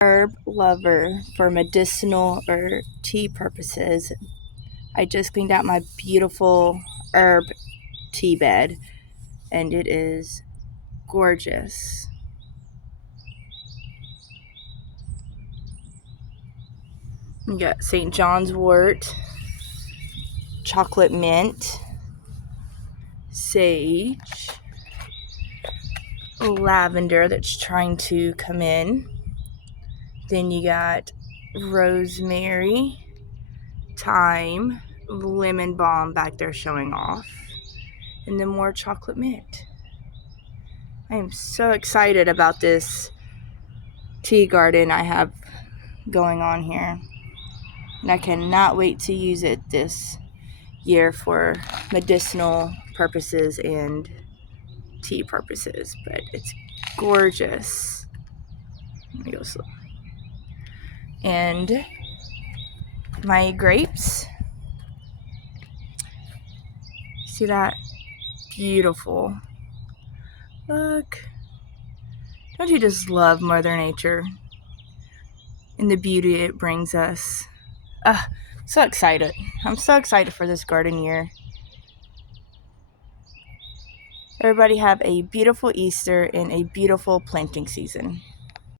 Herb lover for medicinal or tea purposes. I just cleaned out my beautiful herb tea bed and it is gorgeous. You got St. John's wort, chocolate mint, sage, lavender that's trying to come in. Then you got rosemary, thyme, lemon balm back there showing off, and then more chocolate mint. I am so excited about this tea garden I have going on here, and I cannot wait to use it this year for medicinal purposes and tea purposes. But it's gorgeous. Let me go slow. And my grapes, see that? Beautiful. Look. Don't you just love Mother Nature and the beauty it brings us? So excited. I'm so excited for this garden year. Everybody have a beautiful Easter and a beautiful planting season.